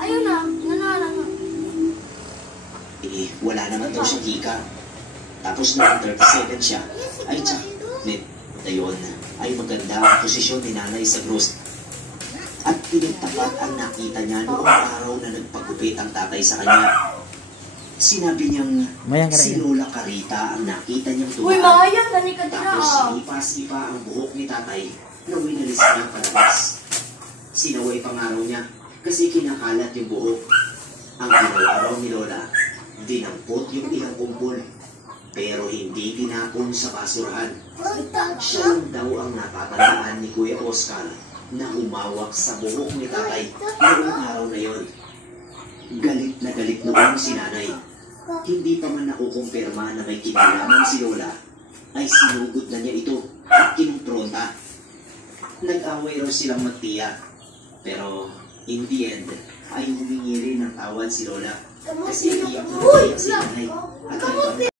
Ayun na, nanala na. Eh, wala naman daw siyang hika. Tapos noong 37 siya, ay tsak, ngayon ay maganda ang posisyon ni nanay sa gross. At pinagtapat ang nakita niya noong araw na nagpagupit ang tatay sa kanya. Sinabi niyang si Lola Carita ang nakita niyang tumaan. Uy, Maya, tani ka din Tapos sinipa-sipa ang buhok ni tatay na winalis niya palabas. Sinaway pangaraw niya kasi kinakalat yung buhok. Ang ginawa raw ni Lola, dinampot yung ilang kumpol, pero hindi tinapon sa basurahan. Siya lang daw ang natatandaan ni Kuya Oscar na humawak sa buhok ni tatay noong araw na yon. Galit na galit noon si nanay. Hindi pa man nakukumpirma na may kinalaman si Lola, ay sinugod na niya ito at kinumpronta. Nag-away raw silang magtiya, pero in the end ay humingi rin ng tawad si Lola kasi iyak na si nanay at